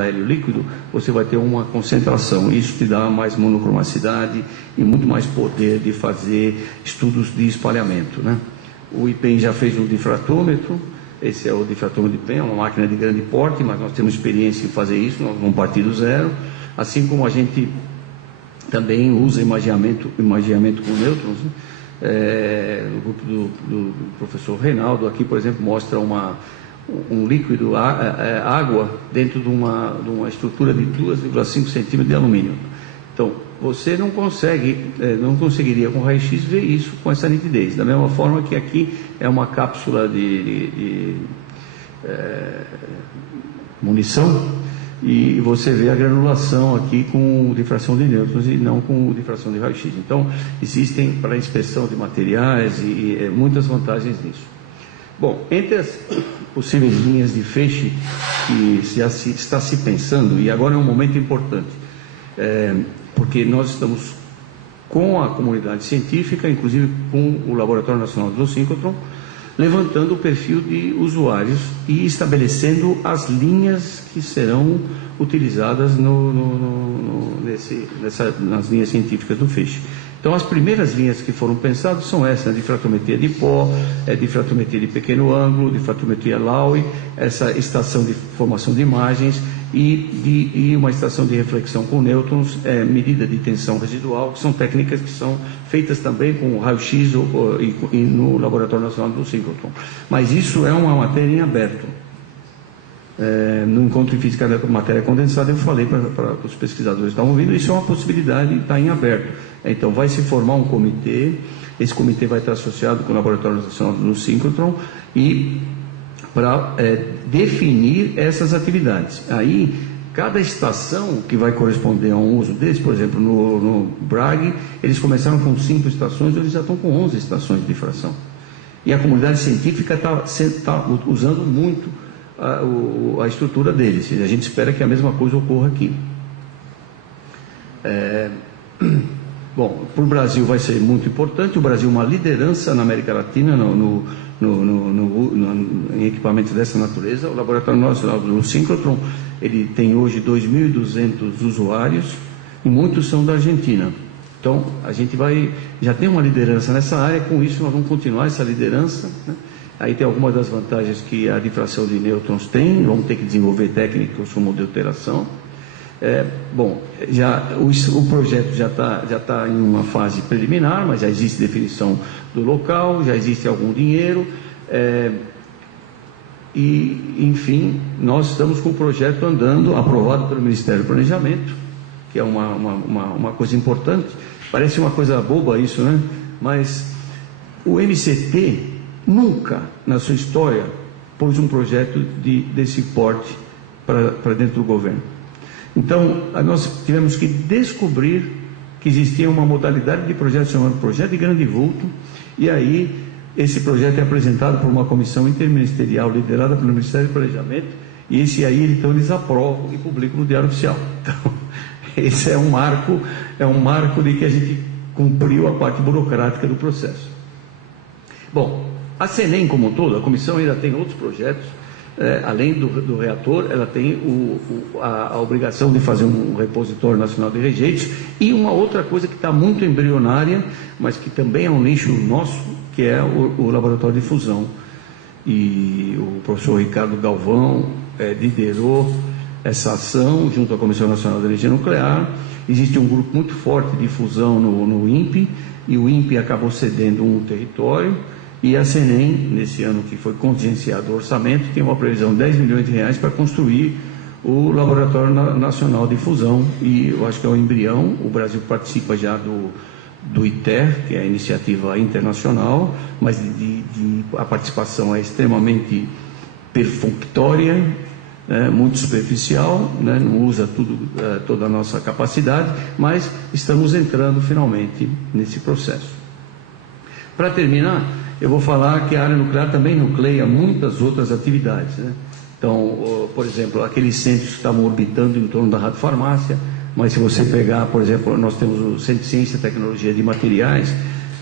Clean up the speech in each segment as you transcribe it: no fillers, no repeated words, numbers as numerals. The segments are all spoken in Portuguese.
hélio líquido, você vai ter uma concentração. Isso te dá mais monocromacidade e muito mais poder de fazer estudos de espalhamento, né? O IPEM já fez um difratômetro. Esse é o difratômetro de IPEM, é uma máquina de grande porte, mas nós temos experiência em fazer isso, nós vamos partir do zero. Assim como a gente também usa imageamento com nêutrons, né? O grupo do professor Reinaldo aqui, por exemplo, mostra um líquido, água, dentro de uma estrutura de 2,5 centímetros de alumínio. Então, você não conseguiria com raio-x ver isso com essa nitidez. Da mesma forma que aqui é uma cápsula de munição, e você vê a granulação aqui com difração de nêutrons e não com difração de raio-x. Então, existem para inspeção de materiais e muitas vantagens nisso. Bom, entre as possíveis linhas de feixe que já está se pensando, e agora é um momento importante, porque nós estamos com a comunidade científica, inclusive com o Laboratório Nacional do Síncrotron, levantando o perfil de usuários e estabelecendo as linhas que serão utilizadas nas linhas científicas do feixe. Então, as primeiras linhas que foram pensadas são essas: difratometria de pó, difratometria de pequeno ângulo, difratometria Laue, essa estação de formação de imagens e uma estação de reflexão com nêutrons, medida de tensão residual, que são técnicas que são feitas também com raio-x e no Laboratório Nacional do Síncrotron. Mas isso é uma matéria em aberto. No encontro de física da matéria condensada, eu falei para os pesquisadores que estavam ouvindo, isso é uma possibilidade, está em aberto. Então, vai se formar um comitê, esse comitê vai estar associado com o Laboratório Nacional do Síncrotron e para definir essas atividades. Aí, cada estação que vai corresponder a um uso desse, por exemplo, no Bragg, eles começaram com 5 estações, eles já estão com 11 estações de difração. E a comunidade científica está usando muito a estrutura deles. A gente espera que a mesma coisa ocorra aqui. Bom, para o Brasil vai ser muito importante. O Brasil é uma liderança na América Latina em equipamentos dessa natureza. O Laboratório Nacional do Síncrotron, ele tem hoje 2.200 usuários e muitos são da Argentina. Então, a gente já tem uma liderança nessa área. Com isso, nós vamos continuar essa liderança, né? Aí tem algumas das vantagens que a difração de nêutrons tem. Vamos ter que desenvolver técnicas como de alteração. O projeto já está em uma fase preliminar, mas já existe definição do local, já existe algum dinheiro, e, enfim, nós estamos com o projeto andando, aprovado pelo Ministério do Planejamento, que é uma coisa importante. Parece uma coisa boba isso, né? Mas o MCT nunca, na sua história, pôs um projeto desse porte para dentro do governo. Então, nós tivemos que descobrir que existia uma modalidade de projeto chamado projeto de grande vulto, e aí esse projeto é apresentado por uma comissão interministerial liderada pelo Ministério do Planejamento, e então eles aprovam e publicam no Diário Oficial. Então, esse é um marco de que a gente cumpriu a parte burocrática do processo. Bom, a CENEM como um todo, a comissão ainda tem outros projetos. Além do reator, ela tem a obrigação de fazer um repositório nacional de rejeitos e uma outra coisa que está muito embrionária, mas que também é um nicho nosso, que é o laboratório de fusão. E o professor Ricardo Galvão liderou essa ação junto à Comissão Nacional de Energia Nuclear. Existe um grupo muito forte de fusão no INPE, e o INPE acabou cedendo um território. E a CENEM, nesse ano que foi contingenciado o orçamento, tem uma previsão de 10 milhões de reais para construir o Laboratório Nacional de Fusão, e eu acho que é o embrião. O Brasil participa já do ITER, que é a iniciativa internacional, mas a participação é extremamente perfunctória, muito superficial, não usa toda a nossa capacidade, mas estamos entrando finalmente nesse processo. Para terminar, eu vou falar que a área nuclear também nucleia muitas outras atividades, né? Então, por exemplo, aqueles centros que estavam orbitando em torno da radiofarmácia, mas se você pegar, por exemplo, nós temos o Centro de Ciência e Tecnologia de Materiais,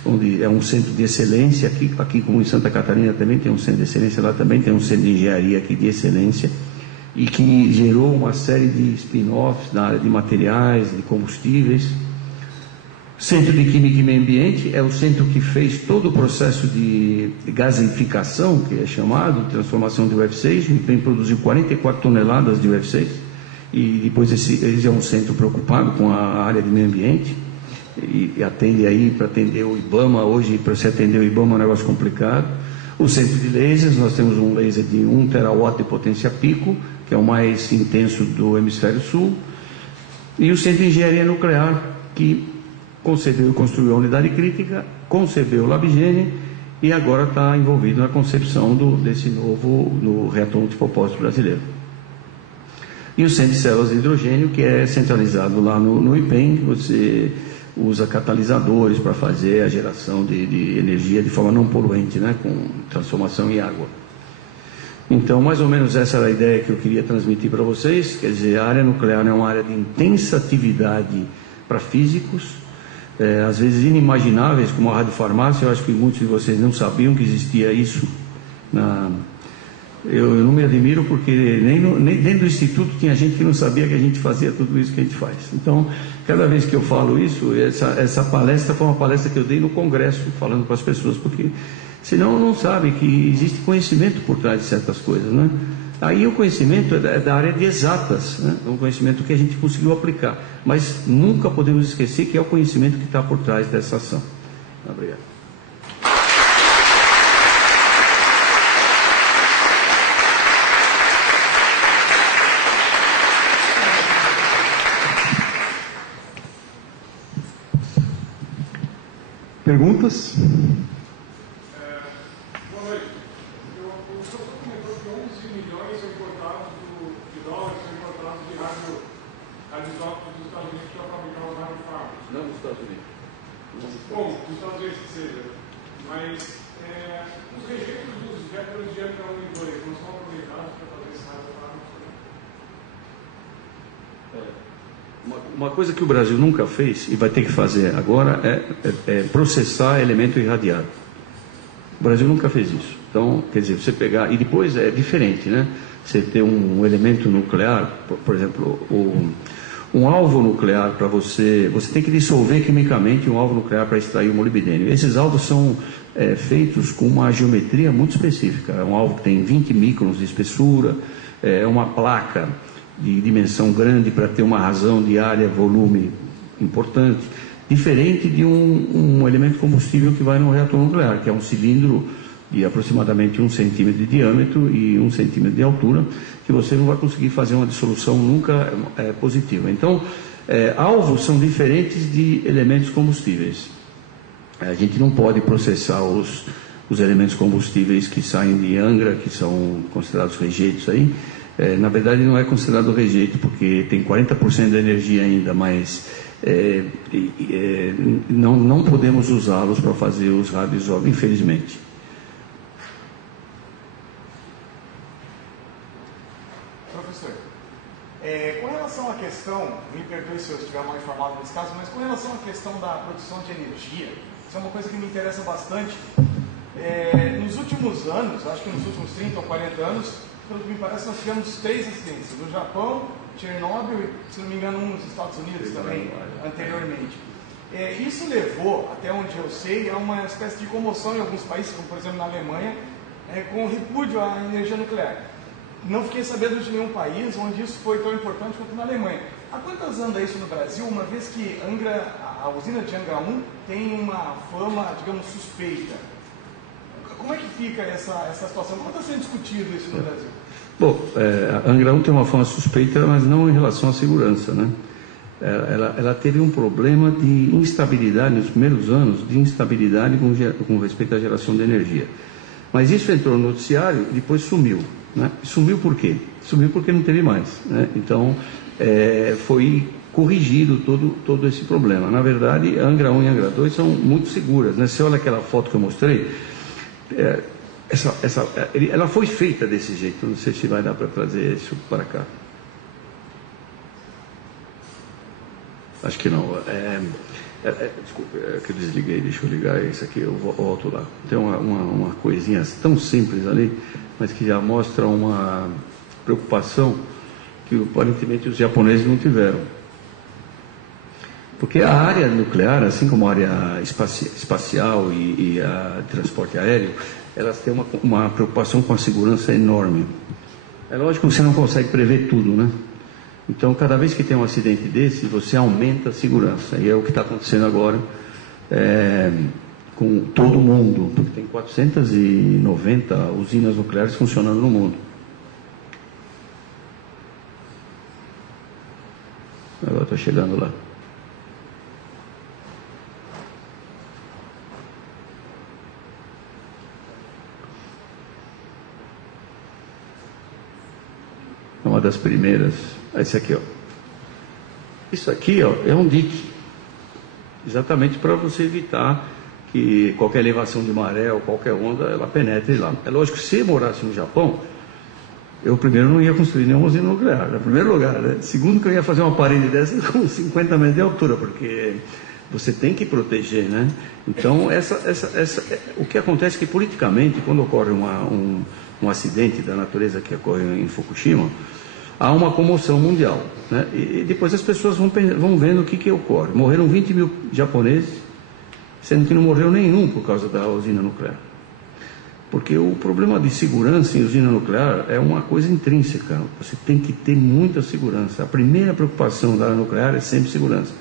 onde é um centro de excelência, aqui como em Santa Catarina também tem um centro de excelência, lá também tem um centro de engenharia aqui de excelência, e que gerou uma série de spin-offs na área de materiais, de combustíveis. Centro de Química e Meio Ambiente é o centro que fez todo o processo de gasificação, que é chamado, transformação de UF6. O IPEM produziu 44 toneladas de UF6, e depois esse é um centro preocupado com a área de meio ambiente, e atende aí, para atender o IBAMA, hoje para se atender o IBAMA é um negócio complicado. O centro de lasers, nós temos um laser de 1 terawatt de potência pico, que é o mais intenso do hemisfério sul, e o centro de engenharia nuclear, que concebeu e construiu a unidade crítica, concebeu o LabGene e agora está envolvido na concepção desse novo reator multipropósito brasileiro. E o centro de células de hidrogênio, que é centralizado lá no IPEM, que você usa catalisadores para fazer a geração de energia de forma não poluente, né, com transformação em água. Então, mais ou menos essa era a ideia que eu queria transmitir para vocês. Quer dizer, a área nuclear é uma área de intensa atividade para físicos, às vezes inimagináveis, como a radiofarmácia. Eu acho que muitos de vocês não sabiam que existia isso. Eu não me admiro, porque nem dentro do Instituto tinha gente que não sabia que a gente fazia tudo isso que a gente faz. Então, cada vez que eu falo isso, essa palestra foi uma palestra que eu dei no Congresso, falando para as pessoas, porque senão não sabe que existe conhecimento por trás de certas coisas, né? Aí o conhecimento é da área de exatas, né? É um conhecimento que a gente conseguiu aplicar, mas nunca podemos esquecer que é o conhecimento que está por trás dessa ação. Obrigado. Perguntas? Não nos Estados Unidos. Bom, dos Estados Unidos que seja, mas os rejeitos dos reatores de Angra 1 e 2 não são aproveitados para fazer essa água? Uma coisa que o Brasil nunca fez e vai ter que fazer agora é processar elemento irradiado. O Brasil nunca fez isso. Então, quer dizer, você pegar... E depois é diferente, né? Você ter um elemento nuclear, por exemplo, um alvo nuclear, para você tem que dissolver quimicamente um alvo nuclear para extrair o molibdênio. Esses alvos são feitos com uma geometria muito específica. É um alvo que tem 20 microns de espessura, é uma placa de dimensão grande para ter uma razão de área, volume importante, diferente de um elemento combustível que vai no reator nuclear, que é um cilindro de aproximadamente 1 centímetro de diâmetro e 1 centímetro de altura, que você não vai conseguir fazer uma dissolução nunca positiva. Então, alvos são diferentes de elementos combustíveis. A gente não pode processar os elementos combustíveis que saem de Angra, que são considerados rejeitos aí. Na verdade, não é considerado rejeito, porque tem 40% da energia ainda, mas não podemos usá-los para fazer os radioisótopos, infelizmente. Com relação à questão, me perdoe se eu estiver mal informado nesse caso, mas com relação à questão da produção de energia, isso é uma coisa que me interessa bastante. Nos últimos anos, acho que nos últimos 30 ou 40 anos, pelo que me parece, nós tivemos 3 acidentes, no Japão, Chernobyl e, se não me engano, um nos Estados Unidos também, anteriormente. Isso levou, até onde eu sei, a uma espécie de comoção em alguns países, como por exemplo na Alemanha, com repúdio à energia nuclear. Não fiquei sabendo de nenhum país onde isso foi tão importante quanto na Alemanha. Há quantos anos é isso no Brasil, uma vez que a usina de Angra 1 tem uma fama, digamos, suspeita? Como é que fica essa situação? Como está sendo discutido isso no Brasil? Bom, a Angra 1 tem uma fama suspeita, mas não em relação à segurança, né? Ela teve um problema de instabilidade nos primeiros anos, de instabilidade com respeito à geração de energia. Mas isso entrou no noticiário e depois sumiu. Né? Sumiu por quê? Sumiu porque não teve mais. Né? Então, foi corrigido todo esse problema. Na verdade, a Angra 1 e a Angra 2 são muito seguras. Né? Você olha aquela foto que eu mostrei, ela foi feita desse jeito. Não sei se vai dar para trazer isso para cá. Acho que não. Desculpe, que eu desliguei, deixa eu ligar isso aqui, eu volto lá. Tem uma coisinha tão simples ali, mas que já mostra uma preocupação que aparentemente os japoneses não tiveram. Porque a área nuclear, assim como a área espacial e a transporte aéreo, elas têm uma preocupação com a segurança enorme. É lógico que você não consegue prever tudo, né? Então, cada vez que tem um acidente desse, você aumenta a segurança. E é o que está acontecendo agora com todo mundo, porque tem 490 usinas nucleares funcionando no mundo. Agora estou chegando lá. Uma das primeiras, esse aqui, ó. Isso aqui, ó, é um dique, exatamente para você evitar que qualquer elevação de maré ou qualquer onda, ela penetre lá. É lógico que se eu morasse no Japão, eu primeiro não ia construir nenhuma usina nuclear, no primeiro lugar, né? Segundo, que eu ia fazer uma parede dessa com 50 metros de altura, porque você tem que proteger, né? Então, o que acontece é que politicamente, quando ocorre um acidente da natureza que ocorreu em Fukushima, há uma comoção mundial, né? E depois as pessoas vão vendo o que ocorre. Morreram 20 mil japoneses, sendo que não morreu nenhum por causa da usina nuclear. Porque o problema de segurança em usina nuclear é uma coisa intrínseca. Você tem que ter muita segurança. A primeira preocupação da área nuclear é sempre segurança.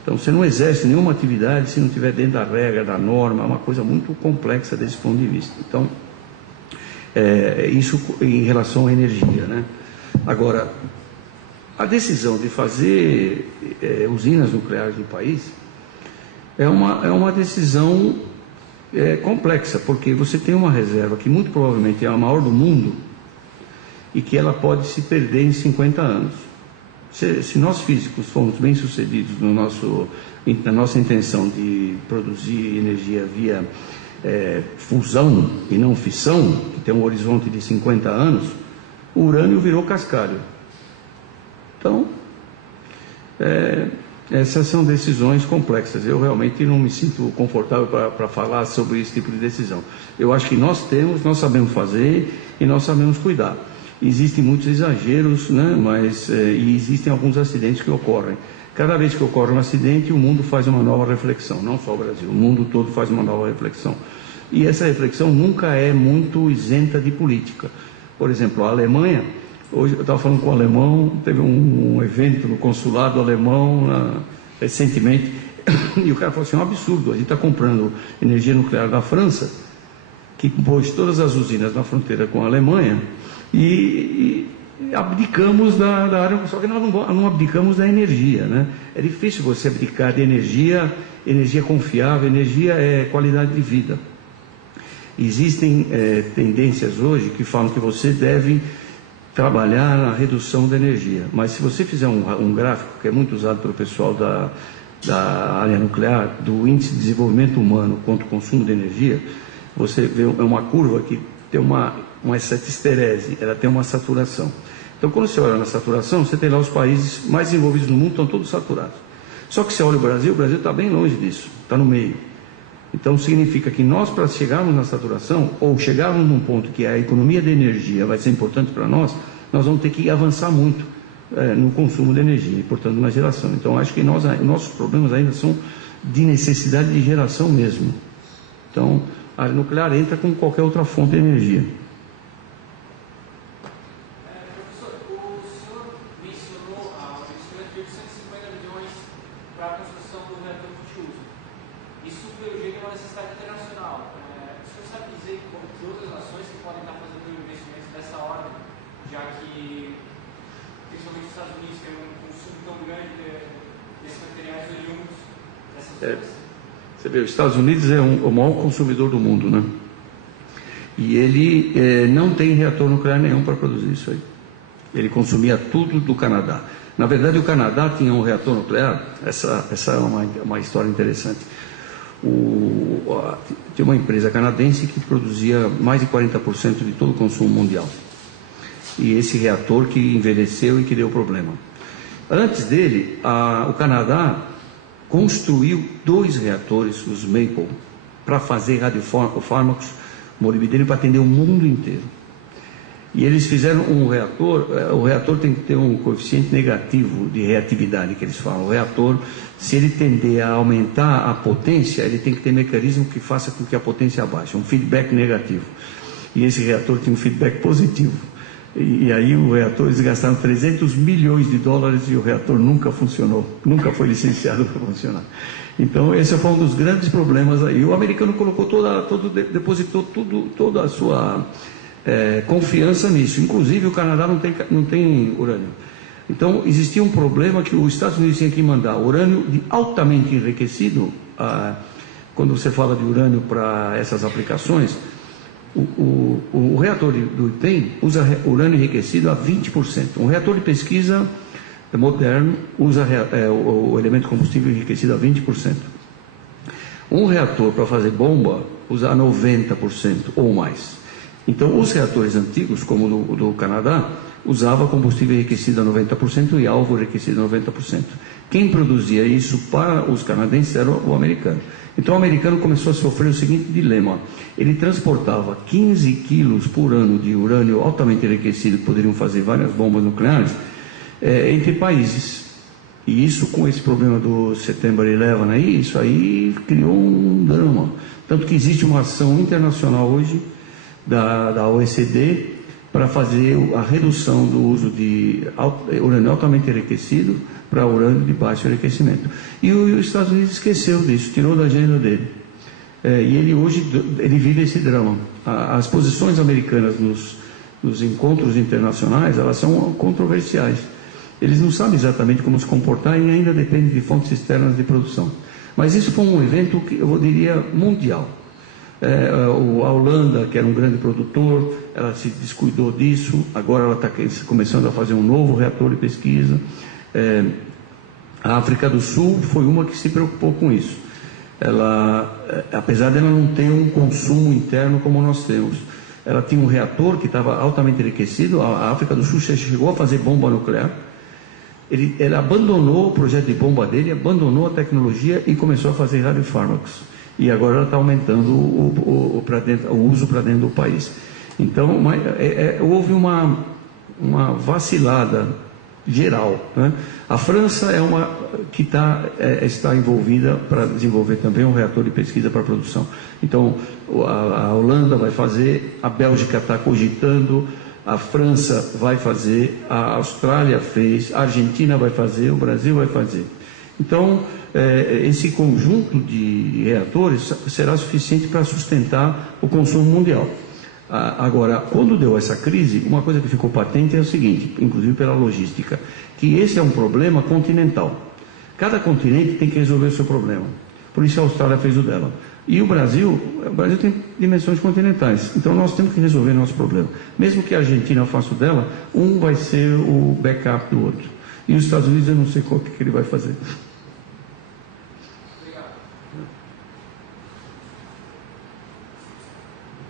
Então, você não exerce nenhuma atividade se não estiver dentro da regra, da norma. É uma coisa muito complexa desse ponto de vista. Então, isso em relação à energia, né? Agora, a decisão de fazer usinas nucleares no país é uma decisão complexa, porque você tem uma reserva que muito provavelmente é a maior do mundo e que ela pode se perder em 50 anos. Se nós físicos formos bem sucedidos na nossa intenção de produzir energia via fusão e não fissão, que tem um horizonte de 50 anos, o urânio virou cascalho. Então, essas são decisões complexas. Eu realmente não me sinto confortável para falar sobre esse tipo de decisão. Eu acho que nós sabemos fazer e nós sabemos cuidar. Existem muitos exageros, né? Mas e existem alguns acidentes que ocorrem. Cada vez que ocorre um acidente, o mundo faz uma nova reflexão, não só o Brasil, o mundo todo faz uma nova reflexão. E essa reflexão nunca é muito isenta de política. Por exemplo, a Alemanha, hoje eu estava falando com o alemão, teve um evento no consulado alemão recentemente, e o cara falou assim, é um absurdo, a gente está comprando energia nuclear da França, que pôs todas as usinas na fronteira com a Alemanha, e abdicamos da área, só que nós não abdicamos da energia, né? É difícil você abdicar de energia confiável, energia é qualidade de vida. Existem tendências hoje que falam que você deve trabalhar na redução da energia, mas se você fizer um gráfico que é muito usado pelo pessoal da área nuclear, do índice de desenvolvimento humano contra o consumo de energia, você vê uma curva que tem uma certa esterese, ela tem uma saturação. Então, quando você olha na saturação, você tem lá os países mais desenvolvidos do mundo, estão todos saturados. Só que você olha o Brasil está bem longe disso, está no meio. Então, significa que nós, para chegarmos na saturação, ou chegarmos num ponto que a economia de energia vai ser importante para nós vamos ter que avançar muito no consumo de energia, e, portanto, na geração. Então, acho que nossos problemas ainda são de necessidade de geração mesmo. Então, a área nuclear entra como qualquer outra fonte de energia. Professor, o senhor mencionou a investimento de 850 milhões para a construção do reator multiuso. Isso, pelo jeito, é uma necessidade internacional. O senhor sabe dizer que outras nações que podem estar fazendo investimentos dessa ordem, já que, principalmente os Estados Unidos, tem um consumo tão grande desses materiais oriundos dessas zonas? Você vê, os Estados Unidos é o maior consumidor do mundo, né? E ele não tem reator nuclear nenhum para produzir isso aí. Ele consumia tudo do Canadá. Na verdade, o Canadá tinha um reator nuclear. Essa é uma história interessante. Tinha uma empresa canadense que produzia mais de 40% de todo o consumo mundial. E esse reator que envelheceu e que deu problema. Antes dele, o Canadá construiu 2 reatores, os Maple, para fazer radiofármacos molibdênio para atender o mundo inteiro. E eles fizeram um reator, o reator tem que ter um coeficiente negativo de reatividade, que eles falam. O reator, se ele tender a aumentar a potência, ele tem que ter mecanismo que faça com que a potência abaixe, um feedback negativo. E esse reator tinha um feedback positivo. E aí o reator, eles gastaram 300 milhões de dólares e o reator nunca funcionou, nunca foi licenciado para funcionar. Então esse foi um dos grandes problemas aí. O americano colocou depositou toda a sua confiança nisso. Inclusive o Canadá não tem urânio. Então existia um problema que os Estados Unidos tinham que mandar urânio altamente enriquecido. Quando você fala de urânio para essas aplicações, o reator do IPEM usa urânio enriquecido a 20%. Um reator de pesquisa moderno usa o elemento combustível enriquecido a 20%. Um reator para fazer bomba usa a 90% ou mais. Então, os reatores antigos, como o do Canadá, usava combustível enriquecido a 90% e álcool enriquecido a 90%. Quem produzia isso para os canadenses era o americano. Então o americano começou a sofrer o seguinte dilema: ele transportava 15 quilos por ano de urânio altamente enriquecido, que poderiam fazer várias bombas nucleares, entre países. E isso, com esse problema do September 11 aí, isso aí criou um drama. Tanto que existe uma ação internacional hoje da OECD para fazer a redução do uso de urânio altamente enriquecido para urânio de baixo enriquecimento. E os Estados Unidos esqueceu disso, tirou da agenda dele. E ele hoje vive esse drama. As posições americanas nos encontros internacionais, elas são controversiais. Eles não sabem exatamente como se comportar e ainda dependem de fontes externas de produção. Mas isso foi um evento que eu diria mundial. A Holanda, que era um grande produtor, ela se descuidou disso. Agora ela está começando a fazer um novo reator de pesquisa. A África do Sul foi uma que se preocupou com isso. Apesar dela não ter um consumo interno como nós temos, ela tinha um reator que estava altamente enriquecido. A África do Sul chegou a fazer bomba nuclear. Ele abandonou o projeto de bomba dele, abandonou a tecnologia e começou a fazer radiofármacos. E agora ela está aumentando o uso para dentro do país. Então, houve uma vacilada geral, né? A França é uma que está envolvida para desenvolver também um reator de pesquisa para produção. Então, a Holanda vai fazer, a Bélgica está cogitando, a França vai fazer, a Austrália fez, a Argentina vai fazer, o Brasil vai fazer. Então, esse conjunto de reatores será suficiente para sustentar o consumo mundial. Agora, quando deu essa crise, uma coisa que ficou patente é o seguinte, inclusive pela logística, que esse é um problema continental. Cada continente tem que resolver o seu problema. Por isso a Austrália fez o dela. E o Brasil tem dimensões continentais. Então nós temos que resolver nosso problema. Mesmo que a Argentina faça o dela, um vai ser o backup do outro. E os Estados Unidos eu não sei qual que ele vai fazer.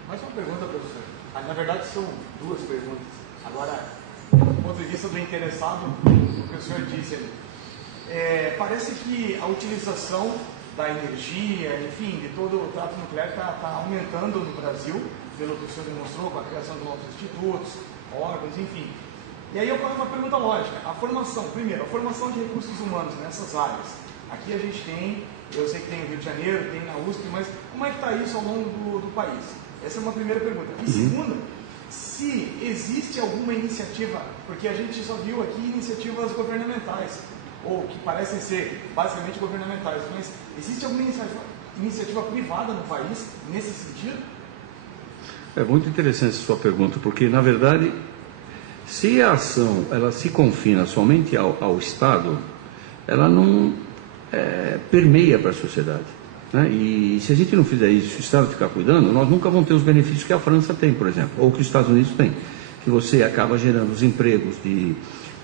Mais uma pergunta, professor. Na verdade, são duas perguntas. Agora, do ponto de vista do interessado, o que o senhor disse ali. Parece que a utilização da energia, enfim, de todo o trato nuclear está aumentando no Brasil, pelo que o senhor demonstrou, com a criação de novos institutos, órgãos, enfim. E aí ocorre uma pergunta lógica. Primeiro, a formação de recursos humanos nessas áreas. Aqui a gente tem, eu sei que tem no Rio de Janeiro, tem na USP, mas como é que está isso ao longo do país? Essa é uma primeira pergunta. E segunda, se existe alguma iniciativa, porque a gente só viu aqui iniciativas governamentais, ou que parecem ser basicamente governamentais, mas existe alguma iniciativa privada no país nesse sentido? É muito interessante a sua pergunta, porque na verdade, se a ação ela se confina somente ao Estado, ela não permeia para a sociedade. Né? E se a gente não fizer isso, se o Estado ficar cuidando, nós nunca vamos ter os benefícios que a França tem, por exemplo, ou que os Estados Unidos têm, que você acaba gerando os empregos de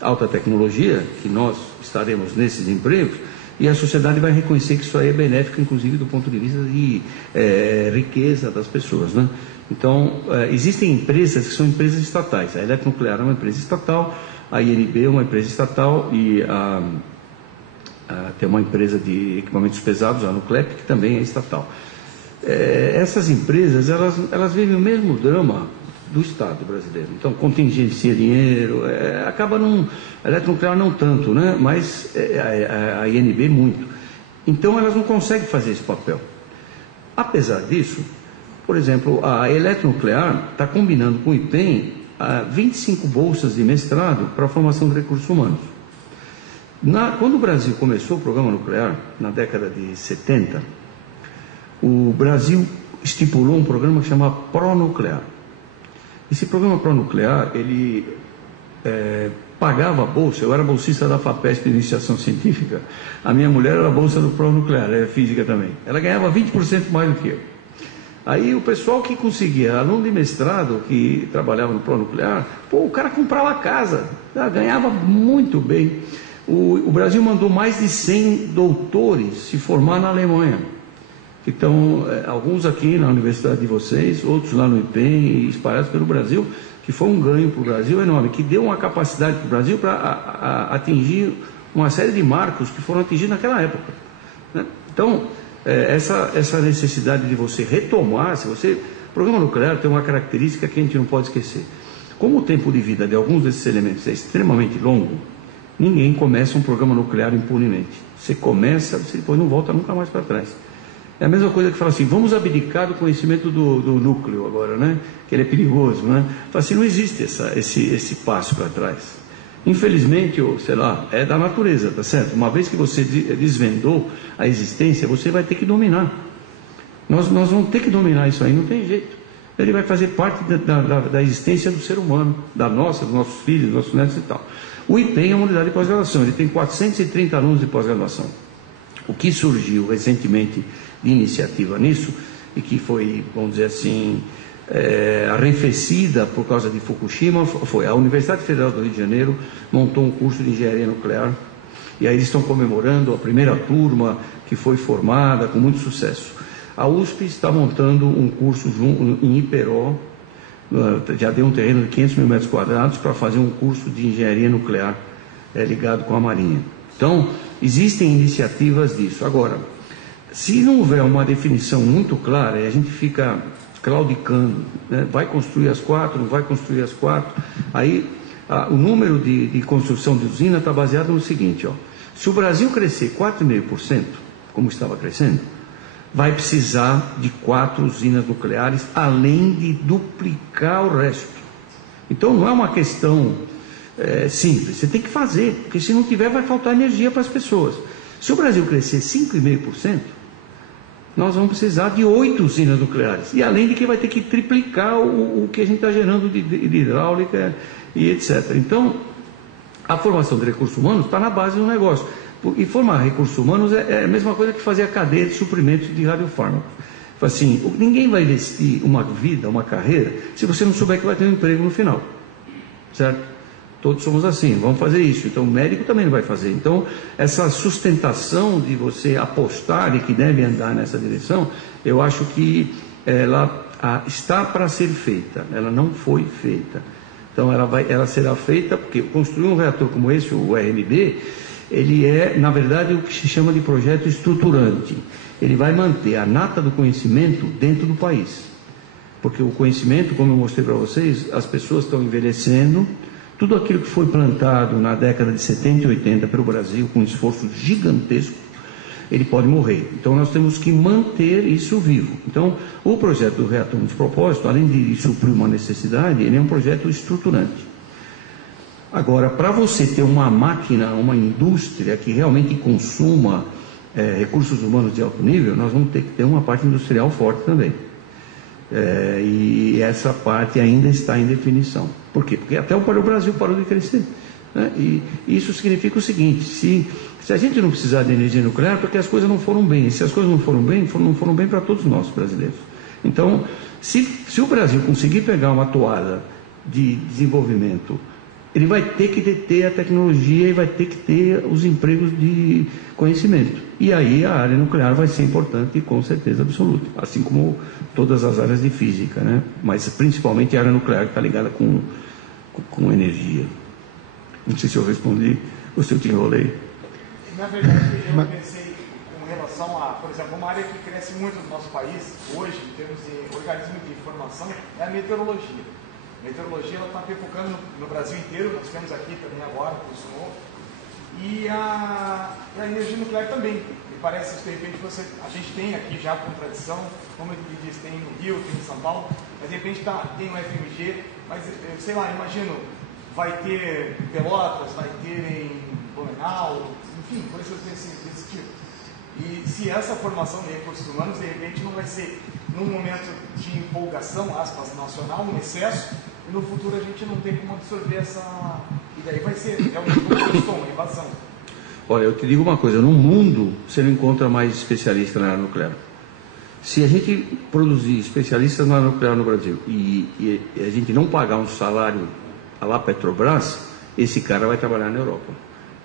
alta tecnologia, que nós estaremos nesses empregos, e a sociedade vai reconhecer que isso aí é benéfico, inclusive do ponto de vista de riqueza das pessoas. Né? Então, existem empresas que são empresas estatais. A Eletronuclear é uma empresa estatal, a INB é uma empresa estatal e tem uma empresa de equipamentos pesados, a Nuclep, que também é estatal. Essas empresas, elas vivem o mesmo drama do Estado brasileiro. Então, contingencia dinheiro, acaba não... A eletronuclear não tanto, né? Mas a INB muito. Então, elas não conseguem fazer esse papel. Apesar disso, por exemplo, a eletronuclear está combinando com o IPEM 25 bolsas de mestrado para a formação de recursos humanos. Quando o Brasil começou o programa nuclear, na década de 70, o Brasil estipulou um programa que chama Pronuclear. Esse programa Pronuclear, ele pagava a bolsa. Eu era bolsista da FAPESP de Iniciação Científica, a minha mulher era bolsa do Pronuclear, é física também. Ela ganhava 20% mais do que eu. Aí o pessoal que conseguia, aluno de mestrado que trabalhava no Pronuclear, o cara comprava casa, ganhava muito bem. O Brasil mandou mais de 100 doutores se formar na Alemanha. Então, alguns aqui na universidade de vocês, outros lá no IPEM, espalhados pelo Brasil, que foi um ganho para o Brasil enorme, que deu uma capacidade para o Brasil para atingir uma série de marcos que foram atingidos naquela época, né? Então, essa necessidade de você retomar, o programa nuclear tem uma característica que a gente não pode esquecer. Como o tempo de vida de alguns desses elementos é extremamente longo, ninguém começa um programa nuclear impunemente. Você começa, você depois não volta nunca mais para trás. É a mesma coisa que fala assim, vamos abdicar do conhecimento do núcleo agora, né? Que ele é perigoso, né? Fala assim, não existe esse passo para trás. Infelizmente, ou sei lá, é da natureza, tá certo? Uma vez que você desvendou a existência, você vai ter que dominar. Nós vamos ter que dominar isso aí, não tem jeito. Ele vai fazer parte da existência do ser humano, dos nossos filhos, dos nossos netos e tal. O IPEM é uma unidade de pós-graduação, ele tem 430 alunos de pós-graduação. O que surgiu recentemente de iniciativa nisso, e que foi, vamos dizer assim, arrefecida por causa de Fukushima, foi a Universidade Federal do Rio de Janeiro montou um curso de engenharia nuclear, e aí eles estão comemorando a primeira turma que foi formada com muito sucesso. A USP está montando um curso em Iperó, já deu um terreno de 500 mil metros quadrados para fazer um curso de engenharia nuclear ligado com a Marinha. Então, existem iniciativas disso. Agora, se não houver uma definição muito clara, e a gente fica claudicando, né? Vai construir as 4, não vai construir as 4, aí o número de construção de usina está baseado no seguinte, se o Brasil crescer 4,5%, como estava crescendo, vai precisar de 4 usinas nucleares, além de duplicar o resto. Então não é uma questão simples, você tem que fazer, porque se não tiver vai faltar energia para as pessoas. Se o Brasil crescer 5,5%, nós vamos precisar de 8 usinas nucleares, e além de que vai ter que triplicar o que a gente está gerando de hidráulica e etc. Então, a formação de recursos humanos está na base do negócio. E formar recursos humanos é a mesma coisa que fazer a cadeia de suprimentos de radiofármacos. Assim, ninguém vai investir uma vida, uma carreira, se você não souber que vai ter um emprego no final, certo? Todos somos assim, vamos fazer isso. Então, o médico também não vai fazer. Então, essa sustentação de você apostar e que deve andar nessa direção, eu acho que ela está para ser feita. Ela não foi feita. Então, ela será feita porque construir um reator como esse, o RMB, ele é, na verdade, o que se chama de projeto estruturante. Ele vai manter a nata do conhecimento dentro do país. Porque o conhecimento, como eu mostrei para vocês, as pessoas estão envelhecendo. Tudo aquilo que foi plantado na década de 70 e 80 pelo Brasil, com um esforço gigantesco, ele pode morrer. Então, nós temos que manter isso vivo. Então, o projeto do reator de propósito, além de suprir uma necessidade, ele é um projeto estruturante. Agora, para você ter uma máquina, uma indústria que realmente consuma recursos humanos de alto nível, nós vamos ter que ter uma parte industrial forte também. E essa parte ainda está em definição. Por quê? Porque até o Brasil parou de crescer, né? E isso significa o seguinte, se a gente não precisar de energia nuclear, porque as coisas não foram bem, e se as coisas não foram bem para todos nós brasileiros. Então, se o Brasil conseguir pegar uma toada de desenvolvimento, ele vai ter que ter a tecnologia e vai ter que ter os empregos de conhecimento. E aí a área nuclear vai ser importante com certeza absoluta, assim como todas as áreas de física, né? Mas principalmente a área nuclear que está ligada com energia. Não sei se eu respondi ou se eu te enrolei. Na verdade, eu pensei com relação a, por exemplo, uma área que cresce muito no nosso país, hoje, em termos de organismo de informação, é a meteorologia. meteorologia ela está pipocando no Brasil inteiro, nós temos aqui também agora, curso novo, e a energia nuclear também. Me parece que de repente a gente tem aqui já com tradição, como ele diz, tem no Rio, tem em São Paulo, mas de repente tem o FMG, mas sei lá, imagino, vai ter Pelotas, vai ter em Blumenau, enfim, coisas desse tipo. E se essa formação de recursos humanos, de repente, não vai ser num momento de empolgação, aspas, nacional, um excesso, e no futuro a gente não tem como absorver essa... E daí vai ser, uma invasão. Olha, eu te digo uma coisa, no mundo você não encontra mais especialistas na área nuclear. Se a gente produzir especialistas na área nuclear no Brasil e a gente não pagar um salário a lá Petrobras, esse cara vai trabalhar na Europa.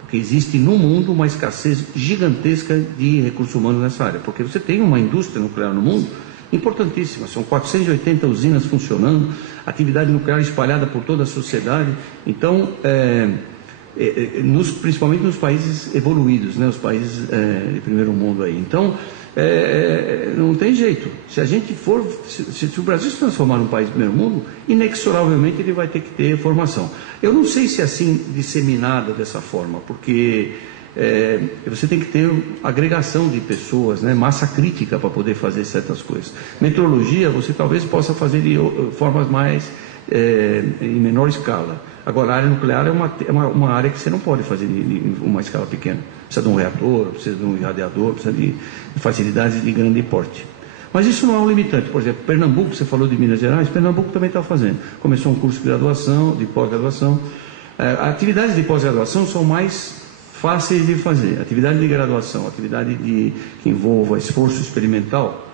Porque existe no mundo uma escassez gigantesca de recursos humanos nessa área. Porque você tem uma indústria nuclear no mundo importantíssima. São 480 usinas funcionando, atividade nuclear espalhada por toda a sociedade. Então, principalmente nos países evoluídos, né, os países de primeiro mundo aí. Então, não tem jeito. Se a gente for, se o Brasil se transformar num país de primeiro mundo, inexoravelmente ele vai ter que ter formação. Eu não sei se é assim disseminada dessa forma, porque você tem que ter agregação de pessoas, né, massa crítica para poder fazer certas coisas. Metrologia você talvez possa fazer de formas mais em menor escala. Agora, a área nuclear é uma área que você não pode fazer em uma escala pequena. Precisa de um reator, precisa de um irradiador, precisa de facilidades de grande porte. Mas isso não é um limitante. Por exemplo, Pernambuco, você falou de Minas Gerais, Pernambuco também está fazendo. Começou um curso de graduação, de pós-graduação. Atividades de pós-graduação são mais fáceis de fazer. Atividade de graduação, atividade que envolva esforço experimental,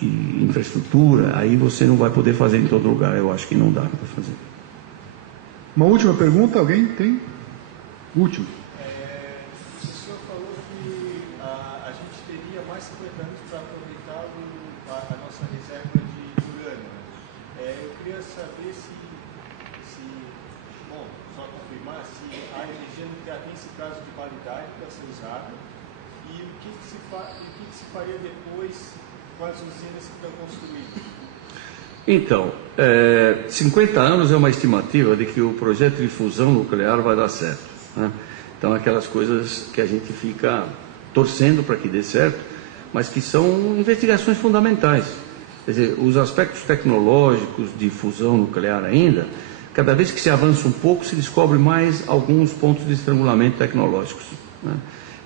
infraestrutura, aí você não vai poder fazer em todo lugar. Eu acho que não dá para fazer. Uma última pergunta, alguém tem? Último. O senhor falou que a gente teria mais 50 anos para aproveitar a nossa reserva de urânio. Eu queria saber bom, só confirmar se a energia nuclear tem esse prazo de validade para ser usada e o que se faria depois com as usinas que estão construídas. Então, 50 anos é uma estimativa de que o projeto de fusão nuclear vai dar certo, né? Então, aquelas coisas que a gente fica torcendo para que dê certo, mas que são investigações fundamentais. Quer dizer, os aspectos tecnológicos de fusão nuclear ainda, cada vez que se avança um pouco, se descobre mais alguns pontos de estrangulamento tecnológicos, né?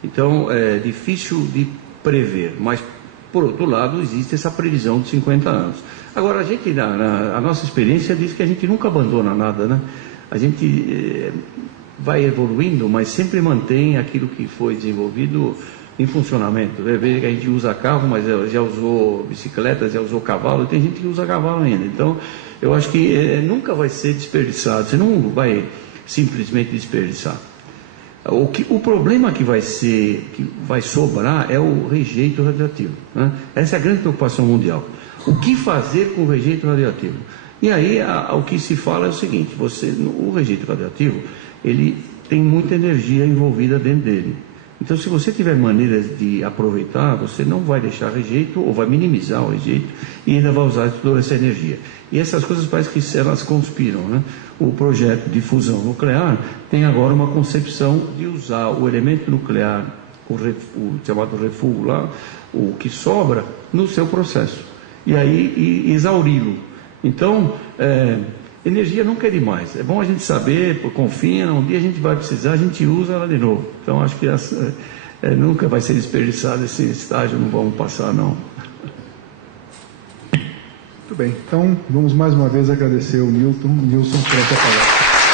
Então, é difícil de prever, mas, por outro lado, existe essa previsão de 50 anos. Agora, a nossa experiência diz que a gente nunca abandona nada, né? A gente vai evoluindo, mas sempre mantém aquilo que foi desenvolvido em funcionamento. Você vê que a gente usa carro, mas já usou bicicleta, já usou cavalo, tem gente que usa cavalo ainda. Então, eu acho que nunca vai ser desperdiçado, você não vai simplesmente desperdiçar. O problema que vai sobrar é o rejeito radioativo, né? Essa é a grande preocupação mundial. O que fazer com o rejeito radioativo? E aí o que se fala é o seguinte: o rejeito radioativo, ele tem muita energia envolvida dentro dele. Então, se você tiver maneiras de aproveitar, você não vai deixar rejeito ou vai minimizar o rejeito e ainda vai usar toda essa energia. E essas coisas parece que elas conspiram, né? O projeto de fusão nuclear tem agora uma concepção de usar o elemento nuclear, o chamado refúgio lá, o que sobra, no seu processo. E aí exauri-lo. Então, energia nunca é demais. É bom a gente saber, confia, um dia a gente vai precisar, a gente usa ela de novo. Então, acho que nunca vai ser desperdiçado esse estágio, não vamos passar, não. Muito bem. Então, vamos mais uma vez agradecer o Nilson por essa palestra.